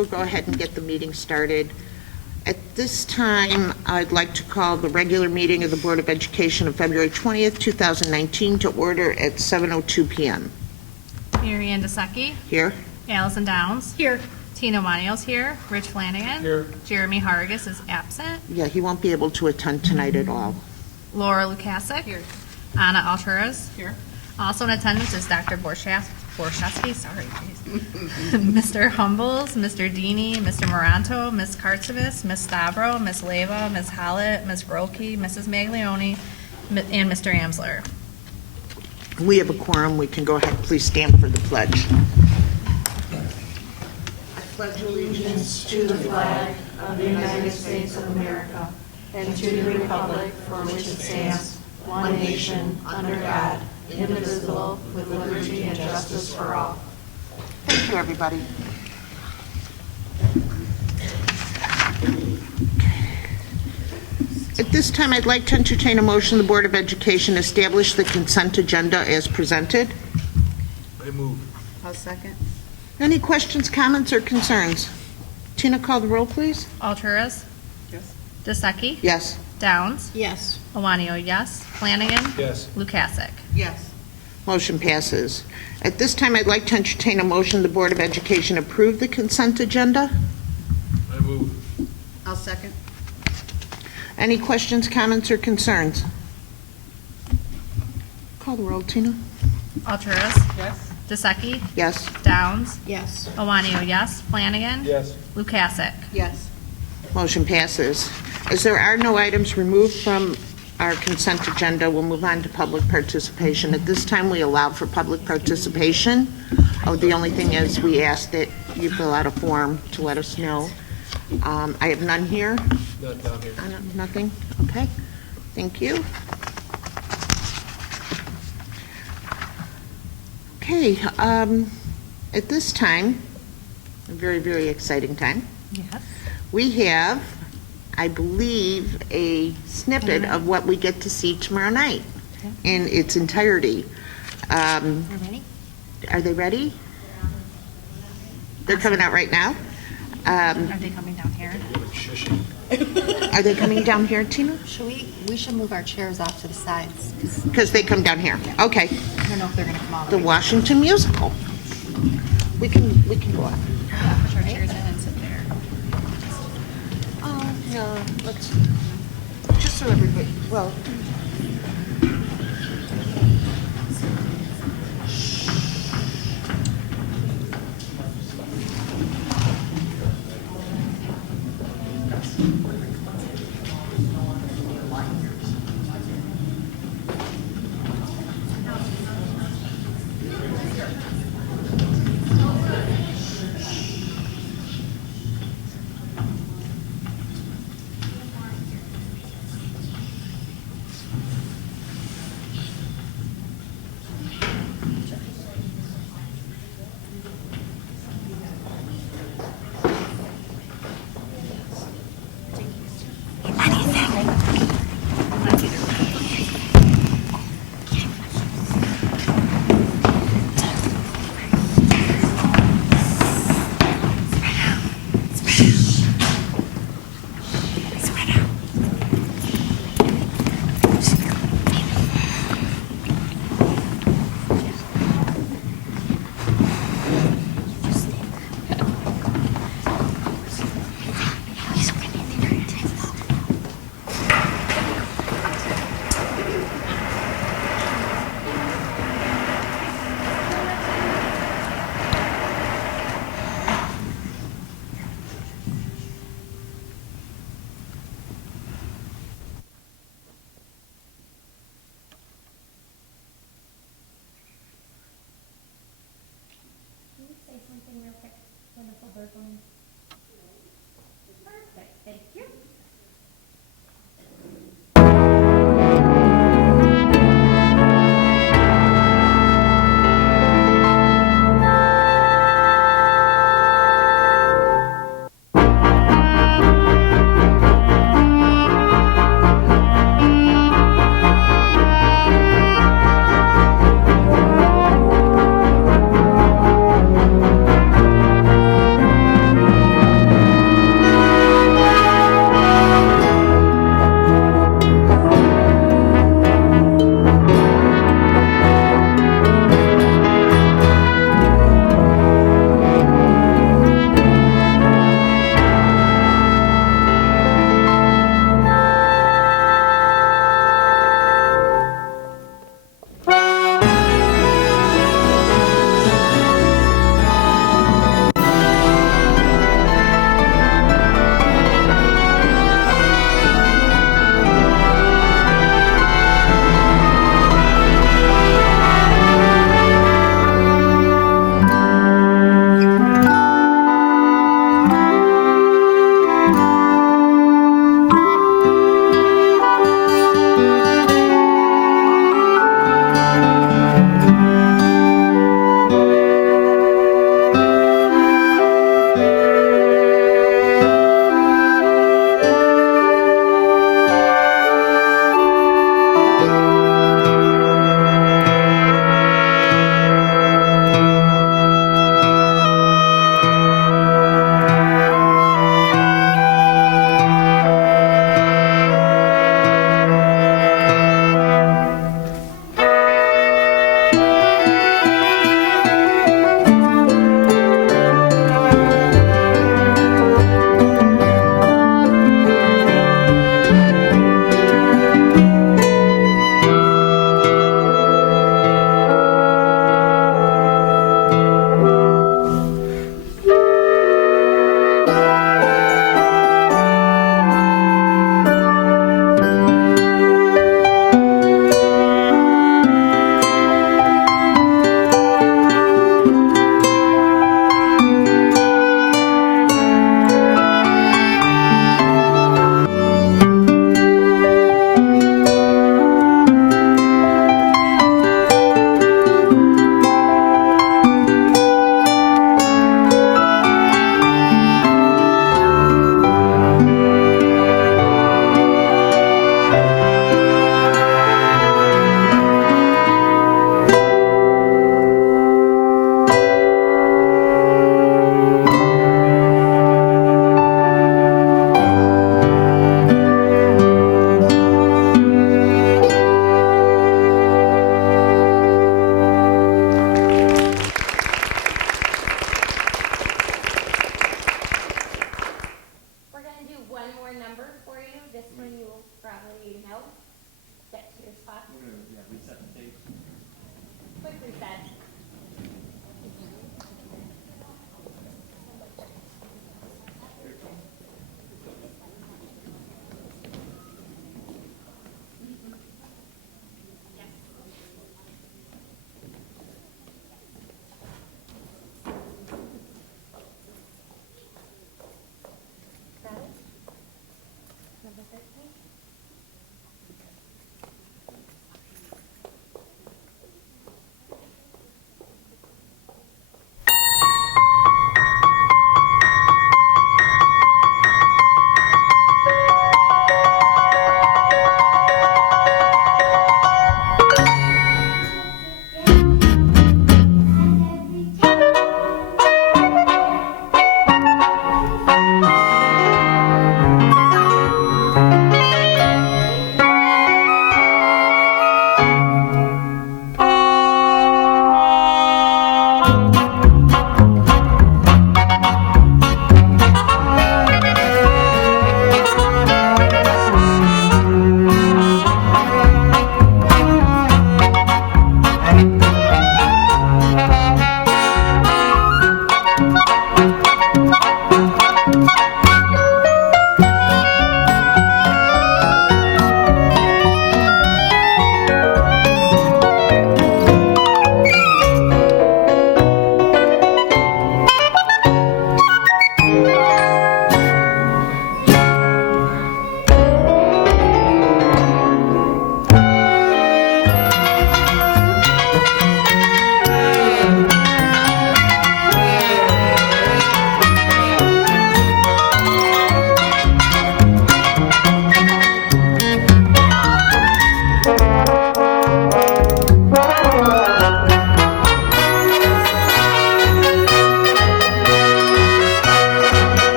we'll go ahead and get the meeting started. At this time, I'd like to call the regular meeting of the Board of Education of February 20th, 2019 to order at 7:02 p.m. Mary Ann DeSecchi. Here. Allison Downs. Here. Tina Waniels here. Rich Flanagan. Here. Jeremy Hargis is absent. Yeah, he won't be able to attend tonight at all. Laura Lukasik. Here. Anna Alturas. Here. Also in attendance is Dr. Borshasky, sorry, geez. Mr. Humbles, Mr. Deeney, Mr. Moranto, Ms. Kartsevas, Ms. Stavro, Ms. Leva, Ms. Hollett, Ms. Grolke, Mrs. Maglione, and Mr. Amsler. We have a quorum. We can go ahead. Please stand for the pledge. I pledge allegiance to the flag of the United States of America and to the republic for which it stands, one nation, under God, indivisible, with liberty and justice for all. Thank you, everybody. At this time, I'd like to entertain a motion the Board of Education establish the consent agenda as presented. I move. I'll second. Any questions, comments, or concerns? Tina, call the roll, please. Alturas. Yes. DeSecchi. Yes. Downs. Yes. Owanio, yes. Flanagan. Yes. Lukasik. Yes. Motion passes. At this time, I'd like to entertain a motion the Board of Education approve the consent agenda. I move. I'll second. Any questions, comments, or concerns? Call the roll, Tina. Alturas. Yes. DeSecchi. Yes. Downs. Yes. Owanio, yes. Flanagan. Yes. Lukasik. Yes. Motion passes. As there are no items removed from our consent agenda, we'll move on to public participation. At this time, we allow for public participation. Oh, the only thing is we ask that you fill out a form to let us know. I have none here. Not down here. Nothing? Okay. Thank you. Okay. At this time, a very, very exciting time, Yes. we have, I believe, a snippet of what we get to see tomorrow night in its entirety. We're ready? Are they ready? They're coming out right now? Are they coming down here? Shushing. Are they coming down here, Tina? We should move our chairs off to the sides, because Because they come down here. Okay. I don't know if they're going to come all the The way. Washington Musical. We can go on. Push our chairs in and sit there. Oh, no, let's, just so everybody, well.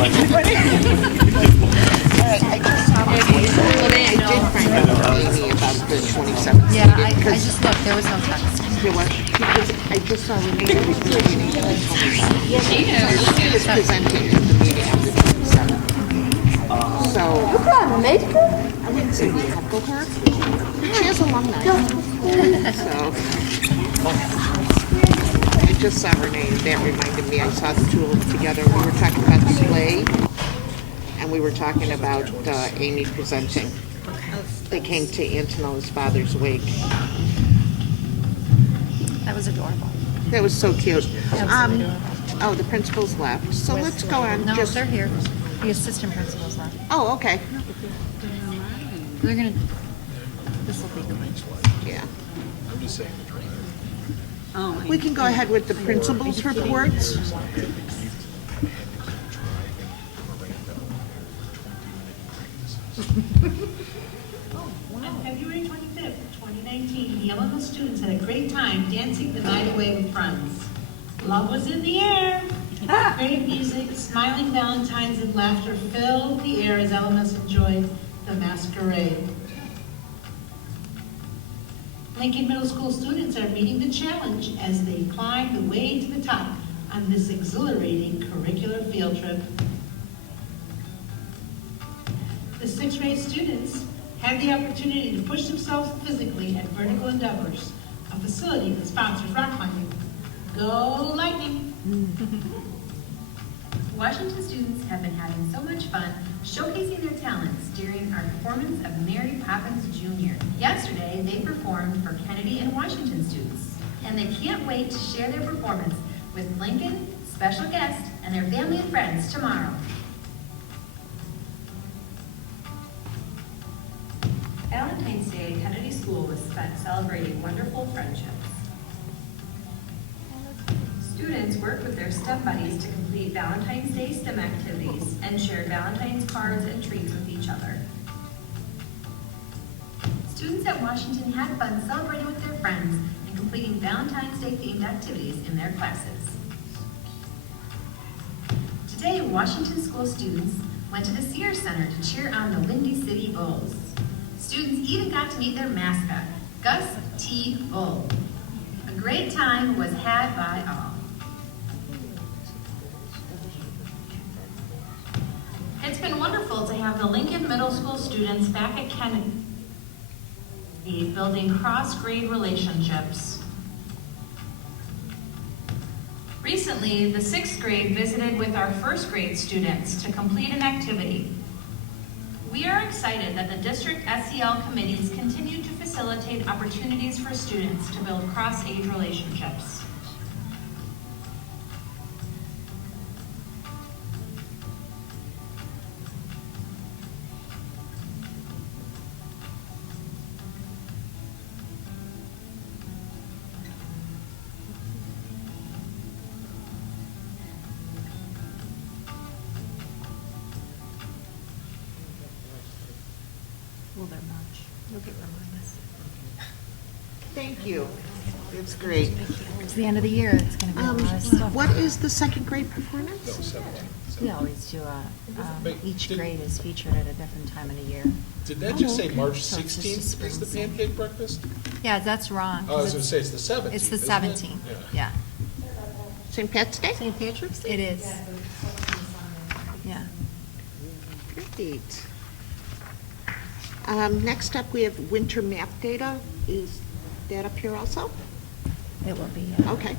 I did find out, Amy, about the 27th Yeah, meeting, I because just looked, there was no text. there was, because I just saw Renee before the meeting, and she told me about it. She is presenting at the meeting on the 27th. So, I wouldn't say we heckle her, but she has alumni. So, I just saw Renee, and that reminded me, I saw the two of them together, we were talking about the play, and we were talking about Amy presenting. They came to Antonella's father's wake. That was adorable. That was so cute. Absolutely adorable. Oh, the principals left, so let's go on. No, Just they're here. The assistant principals left. Oh, okay, They're gonna, this will be quick. yeah. I'm just saying the trainer. Oh, We can go ahead with the principals' reports. On February 25th, 2019, the Illinois students had a great time dancing the night away with friends. Love was in the air. Great music, smiling valentines, and laughter filled the air as LMS enjoyed the masquerade. Lincoln Middle School students are meeting the challenge as they climb the way to the top on this exhilarating curricular field trip. The sixth grade students had the opportunity to push themselves physically at Vertical Endeavors, a facility that sponsors rock climbing. Go Lightning! Washington students have been having so much fun showcasing their talents during our performance of Mary Poppins Jr. Yesterday, they performed for Kennedy and Washington students, and they can't wait to share their performance with Lincoln, special guests, and their family and friends tomorrow. Valentine's Day at Kennedy School was spent celebrating wonderful friendships. Students worked with their STEM buddies to complete Valentine's Day STEM activities and shared Valentine's cards and treats with each other. Students at Washington had fun celebrating with their friends and completing Valentine's Day themed activities in their classes. Today, Washington school students went to the Sears Center to cheer on the Windy City Bulls. Students even got to meet their mascot, Gus T. Bull. A great time was had by all. It's been wonderful to have the Lincoln Middle School students back at Kennedy building cross-grade relationships. Recently, the 6th grade visited with our 1st grade students to complete an activity. We are excited that the district SEL committees continue to facilitate opportunities for students to build cross-age relationships. Will there march? You'll get reminders. Thank you. It's great. It's the end of the year, it's gonna be a lot of stuff. What is the second grade performance? We always do each grade is featured at a different time of the year. Did that just say March So it's just a 16th spring is the thing. pancake breakfast? Yeah, that's wrong. Oh, I was going to say it's the 17th. It's the isn't it? 17th, yeah. St. Pat's Day? St. Patrick's Day? It is. Yeah. Great. Next up, we have winter map data. Is that up here also? It will be, yeah. Okay.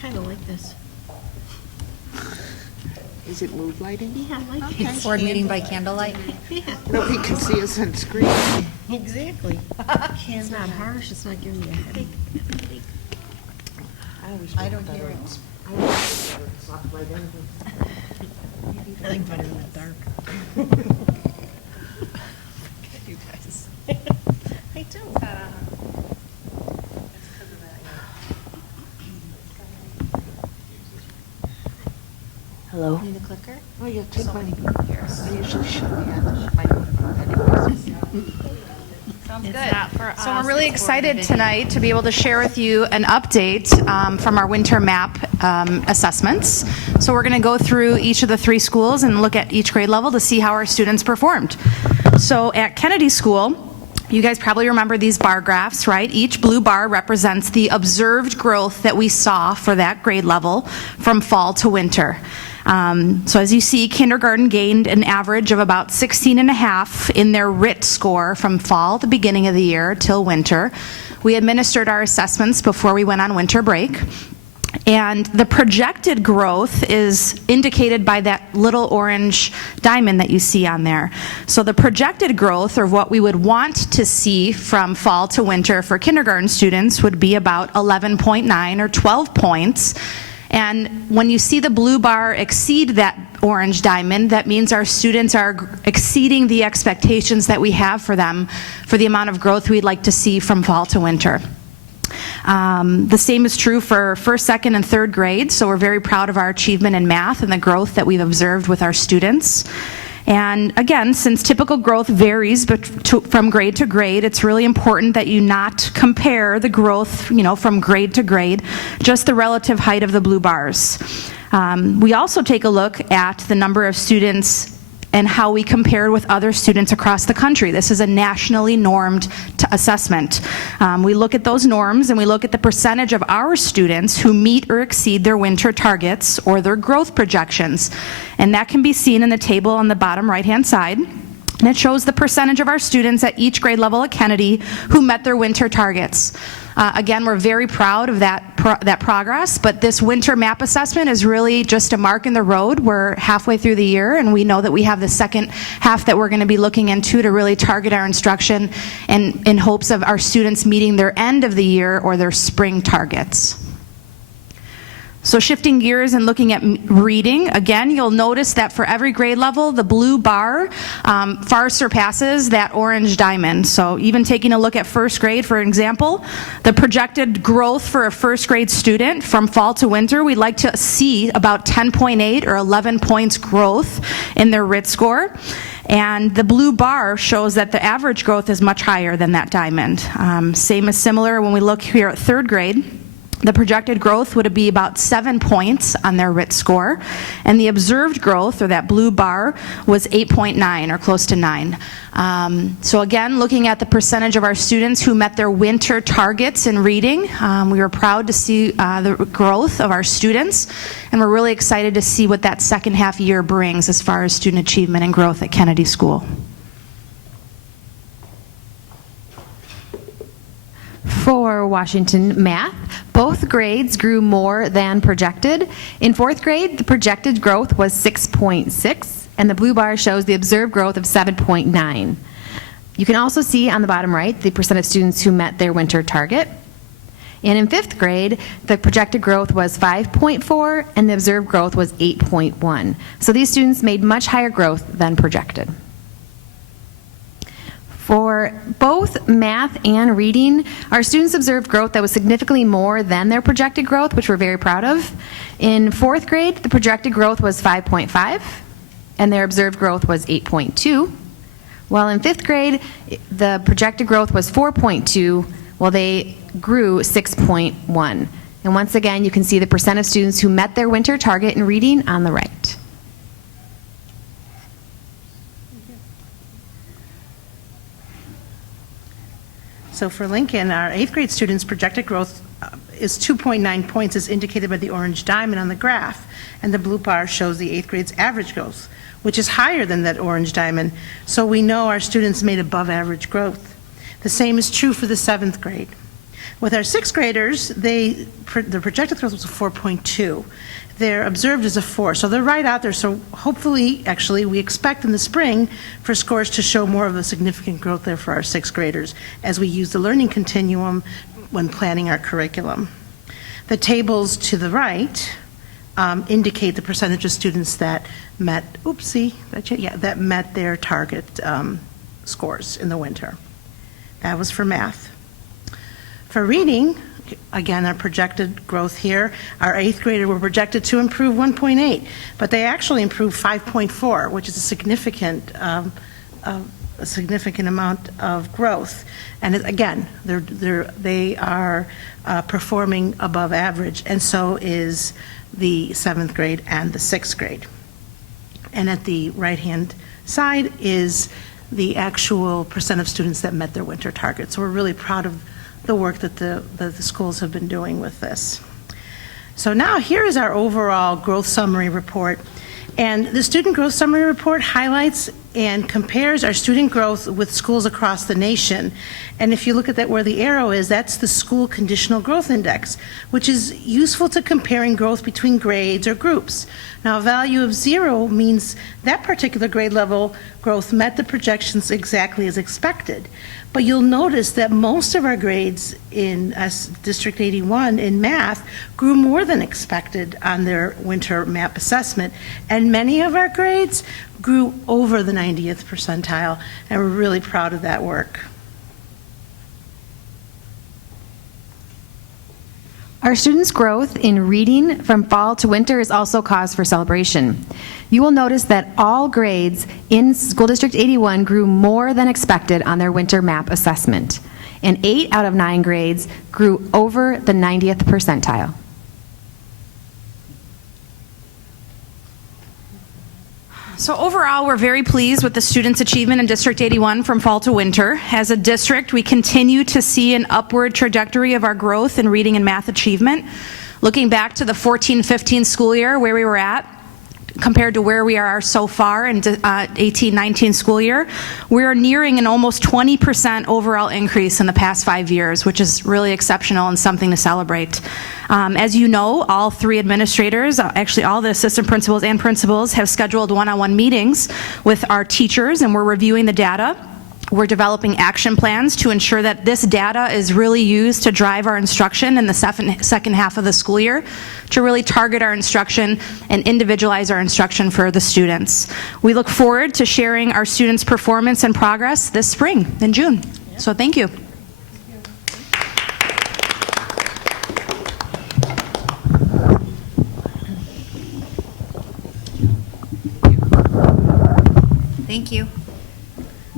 kind of like this. Is it mood lighting? Yeah, I like Okay. Board meeting by candlelight? Nobody can see us on screen. Exactly. It's not harsh, it's not giving you a headache. I don't hear it. I think better in the dark. You guys. I do. Hello? Need a clicker? Oh, yeah, take mine. I usually shut the microphone anyways. Sounds It's good. not for So we're us, really it's for the excited video. tonight to be able to share with you an update from our winter map assessments. So we're going to go through each of the 3 schools and look at each grade level to see how our students performed. So at Kennedy School, you guys probably remember these bar graphs, right? Each blue bar represents the observed growth that we saw for that grade level from fall to winter. So as you see, kindergarten gained an average of about 16.5 in their RIT score from fall, the beginning of the year, till winter. We administered our assessments before we went on winter break. And the projected growth is indicated by that little orange diamond that you see on there. So the projected growth, or what we would want to see from fall to winter for kindergarten students, would be about 11.9 or 12 points. And when you see the blue bar exceed that orange diamond, that means our students are exceeding the expectations that we have for them for the amount of growth we'd like to see from fall to winter. The same is true for first, second, and third grade, so we're very proud of our achievement in math and the growth that we've observed with our students. And again, since typical growth varies from grade to grade, it's really important that you not compare the growth, from grade to grade, just the relative height of the blue bars. We also take a look at the number of students and how we compared with other students across the country. This is a nationally normed assessment. We look at those norms and we look at the percentage of our students who meet or exceed their winter targets or their growth projections. And that can be seen in the table on the bottom right-hand side. And it shows the percentage of our students at each grade level at Kennedy who met their winter targets. Again, we're very proud of that progress, but this winter map assessment is really just a mark in the road. We're halfway through the year, and we know that we have the second half that we're going to be looking into to really target our instruction and in hopes of our students meeting their end of the year or their spring targets. So shifting gears and looking at reading, again, you'll notice that for every grade level, the blue bar far surpasses that orange diamond. So even taking a look at first grade, for example, the projected growth for a first grade student from fall to winter, we'd like to see about 10.8 or 11 points growth in their RIT score. And the blue bar shows that the average growth is much higher than that diamond. Same as similar when we look here at third grade. The projected growth would be about 7 points on their RIT score, and the observed growth, or that blue bar, was 8.9 or close to 9. So again, looking at the percentage of our students who met their winter targets in reading, we were proud to see the growth of our students, and we're really excited to see what that second half year brings as far as student achievement and growth at Kennedy School. For Washington math, both grades grew more than projected. In fourth grade, the projected growth was 6.6, and the blue bar shows the observed growth of 7.9. You can also see on the bottom right the percent of students who met their winter target. And in fifth grade, the projected growth was 5.4, and the observed growth was 8.1. So these students made much higher growth than projected. For both math and reading, our students observed growth that was significantly more than their projected growth, which we're very proud of. In fourth grade, the projected growth was 5.5, and their observed growth was 8.2. While in fifth grade, the projected growth was 4.2, while they grew 6.1. And once again, you can see the percent of students who met their winter target in reading on the right. So for Lincoln, our 8th grade students' projected growth is 2.9 points as indicated by the orange diamond on the graph, and the blue bar shows the 8th grade's average growth, which is higher than that orange diamond, so we know our students made above average growth. The same is true for the 7th grade. With our 6th graders, the projected growth was a 4.2. Their observed is a 4, so they're right out there. So hopefully, actually, we expect in the spring for scores to show more of a significant growth there for our 6th graders as we use the learning continuum when planning our curriculum. The tables to the right indicate the percentage of students that met, that met their target scores in the winter. That was for math. For reading, again, our projected growth here, our 8th grader were projected to improve 1.8, but they actually improved 5.4, which is a significant a significant amount of growth. And again, they are performing above average, and so is the 7th grade and the 6th grade. And at the right-hand side is the actual percent of students that met their winter targets. So we're really proud of the work that the schools have been doing with this. So now here is our overall growth summary report. And the student growth summary report highlights and compares our student growth with schools across the nation. And if you look at that where the arrow is, that's the school conditional growth index, which is useful to comparing growth between grades or groups. Now, a value of 0 means that particular grade level growth met the projections exactly as expected. But you'll notice that most of our grades in District 81 in math grew more than expected on their winter MAP assessment, and many of our grades grew over the 90th percentile, and we're really proud of that work. Our students' growth in reading from fall to winter is also cause for celebration. You will notice that all grades in School District 81 grew more than expected on their winter MAP assessment, and 8 out of 9 grades grew over the 90th percentile. So overall, we're very pleased with the students' achievement in District 81 from fall to winter. As a district, we continue to see an upward trajectory of our growth in reading and math achievement. Looking back to the 14-15 school year, where we were at, compared to where we are so far in 18-19 school year, we're nearing an almost 20% overall increase in the past 5 years, which is really exceptional and something to celebrate. As you know, all 3 administrators, actually all the assistant principals and principals, have scheduled one-on-one meetings with our teachers, and we're reviewing the data. We're developing action plans to ensure that this data is really used to drive our instruction in the second half of the school year, to really target our instruction and individualize our instruction for the students. We look forward to sharing our students' performance and progress this spring in June. So thank you. Thank you.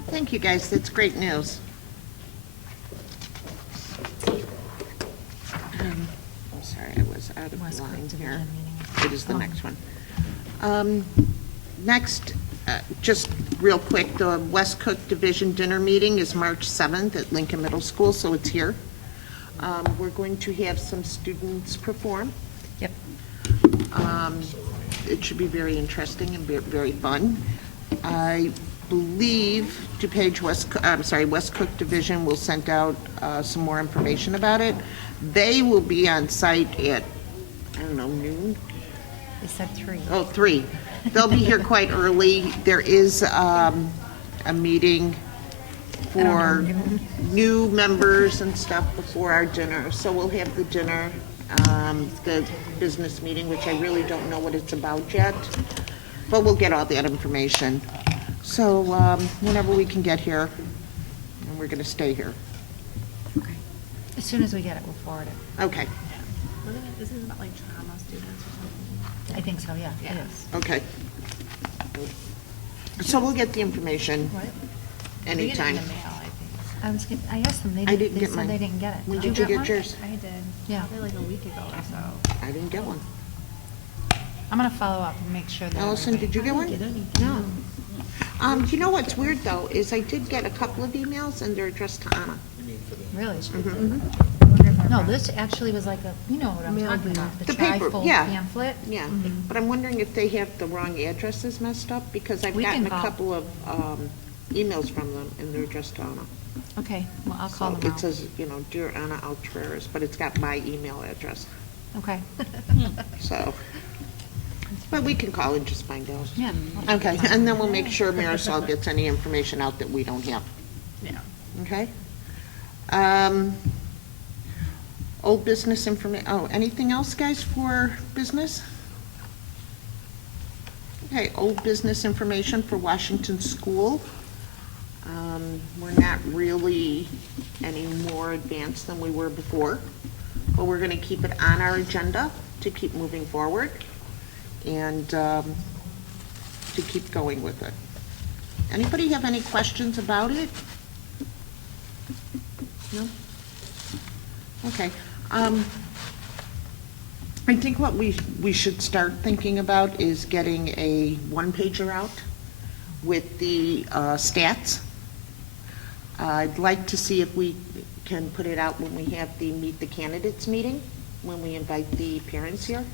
Thank you, guys. That's great news. I'm sorry, I was out of line here. It is the next one. Next, just real quick, the West Cook Division dinner meeting is March 7th at Lincoln Middle School, so it's here. We're going to have some students perform. Yep. It should be very interesting and very fun. I believe West Cook Division will send out some more information about it. They will be on site at, I don't know, noon? They said 3. Oh, 3. They'll be here quite early. There is a meeting for new members and stuff before our dinner. So we'll have the dinner, the business meeting, which I really don't know what it's about yet, but we'll get all that information. So whenever we can get here, and we're going to stay here. Okay. As soon as we get it, we'll forward it. Okay. Isn't it about like trauma students or something? I think so, yeah, it is. Okay. So we'll get the information anytime. I asked them, I didn't they get said mine. they didn't get it. When did you get yours? I did. Yeah. Probably like a week ago or so. I didn't get one. I'm gonna follow up and make sure that. Allison, did you get one? No. You know what's weird, though, is I did get a couple of emails, and they're addressed to Anna. Really? Mm-hmm. No, this actually was like a, you know what I'm talking about, the The paper, trifold yeah. pamphlet. Yeah, but I'm wondering if they have the wrong addresses messed up, because I've We gotten a can call. couple of emails from them, and they're addressed to Anna. Okay, well, I'll call So them it out. says, Dear Anna Altreras, but it's got my email address, Okay, so. But we can call and just find out. yeah. Okay, and then we'll make sure Marisol gets any information out that we don't have. Yeah. Okay? Old business information, anything else, guys, for business? Okay, old business information for Washington School. We're not really any more advanced than we were before, but we're gonna keep it on our agenda to keep moving forward and to keep going with it. Anybody have any questions about it? No? Okay. I think what we should start thinking about is getting a one-pager out with the stats. I'd like to see if we can put it out when we have the Meet the Candidates meeting, when we invite the parents here.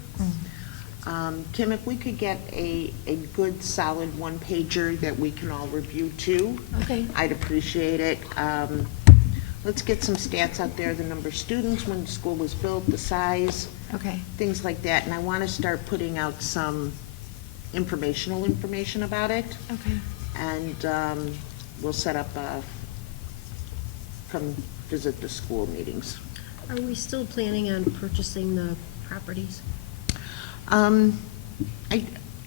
Kim, if we could get a good, solid one-pager that we can all review too. Okay. I'd appreciate it. Let's get some stats out there, the number of students, when the school was built, the size, Okay. things like that. And I want to start putting out some information about it. Okay. And we'll set up come visit the school meetings. Are we still planning on purchasing the properties?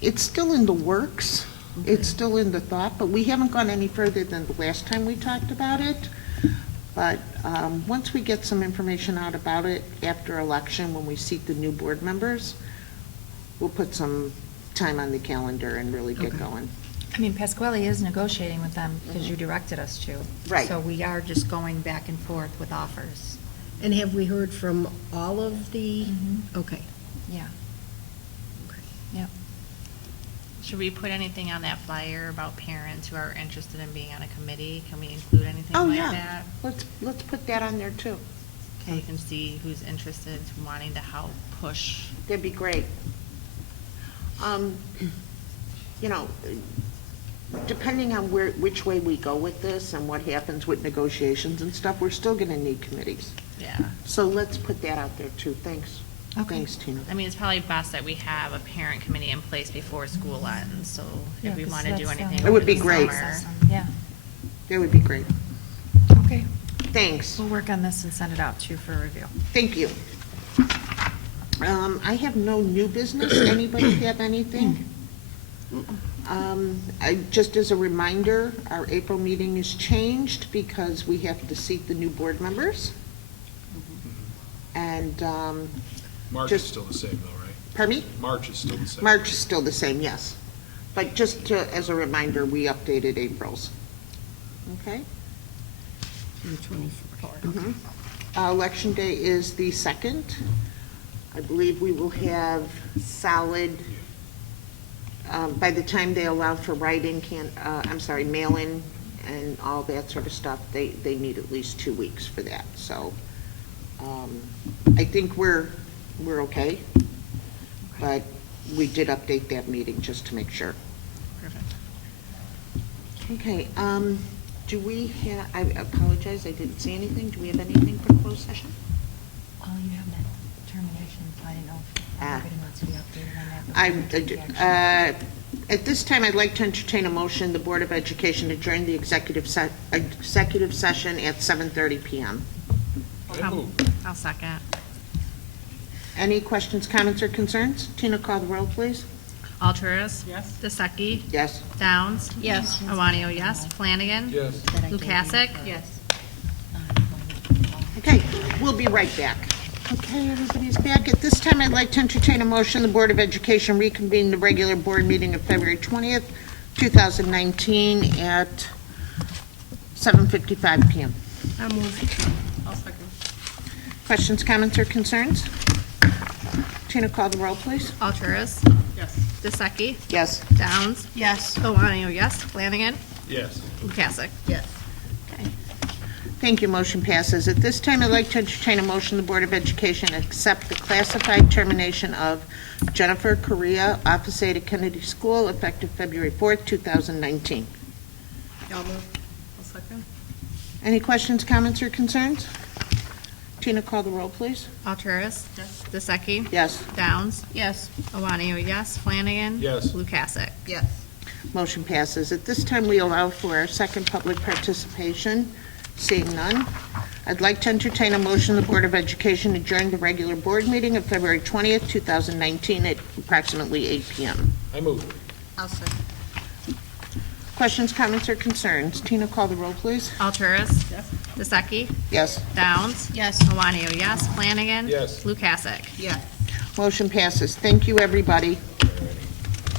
It's still in the works. It's still in the thought, but we haven't gone any further than the last time we talked about it. But once we get some information out about it after election, when we seat the new board members, we'll put some time on the calendar and really get going. I mean, Pasquale is negotiating with them because you directed us to. Right. So we are just going back and forth with offers. And have we heard from all of the, Mhm. okay. Yeah. Okay. Yep. Should we put anything on that flyer about parents who are interested in being on a committee? Can we include anything Oh, like yeah. that? Let's put that on there too. So we can see who's interested, wanting to help push. That'd be great. You know, depending on which way we go with this and what happens with negotiations and stuff, we're still gonna need committees. Yeah. So let's put that out there too. Thanks. Okay. Thanks, Tina. I mean, it's probably best that we have a parent committee in place before school ends, so Yeah, if we 'cause want to do that's, anything It over would be the great. summer. Yeah. That would be great. Okay. Thanks. We'll work on this and send it out to you for review. Thank you. I have no new business. Anybody have anything? Just as a reminder, our April meeting is changed because we have to seat the new board members. And, March is Just- still the same though, right? pardon me? March is still the same. March is still the same, yes. But just as a reminder, we updated April's. Okay? The 24th. Mhm. Election day is the 2nd. I believe we will have solid, by the time they allow for write-in, mail-in and all that sort of stuff, they need at least 2 weeks for that. So I think we're okay, but we did update that meeting just to make sure. Perfect. Okay, do we have, I apologize, I didn't see anything. Do we have anything for closed session? Oh, you have that determination, so I didn't know if Ah. everybody wants to be updated on that. before we take action. At this time, I'd like to entertain a motion, the Board of Education adjourn the executive session at 7:30 PM. I move. I'll second. Any questions, comments, or concerns? Tina, call the roll, please. Alturas. Yes. DeSeki. Yes. Downs. Yes. Awanio, yes. Flanagan. Yes. That I gave you Lukasik. for, Yes. Okay, we'll be right back. Okay, everybody's back. At this time, I'd like to entertain a motion, the Board of Education reconvene the regular board meeting of February 20th, 2019 at 7:55 PM. I'll move. I'll second. Questions, comments, or concerns? Tina, call the roll, please. Alturas. Yes. DeSeki. Yes. Downs. Yes. Awanio, yes. Flanagan. Yes. Lukasik. Yes. Thank you, motion passes. At this time, I'd like to entertain a motion, the Board of Education accept the classified termination of Jennifer Correa, Office Aide at Kennedy School, effective February 4th, 2019. I'll move. I'll second. Any questions, comments, or concerns? Tina, call the roll, please. Alturas. Yes. DeSeki. Yes. Downs. Yes. Awanio, yes. Flanagan. Yes. Lukasik. Yes. Motion passes. At this time, we allow for our second public participation. Seeing none, I'd like to entertain a motion, the Board of Education adjourn the regular board meeting of February 20th, 2019 at approximately 8 PM. I move. I'll second. Questions, comments, or concerns? Tina, call the roll, please. Alturas. Yes. DeSeki. Yes. Downs. Yes. Awanio, yes. Flanagan. Yes. Lukasik. Yes. Motion passes. Thank you, everybody.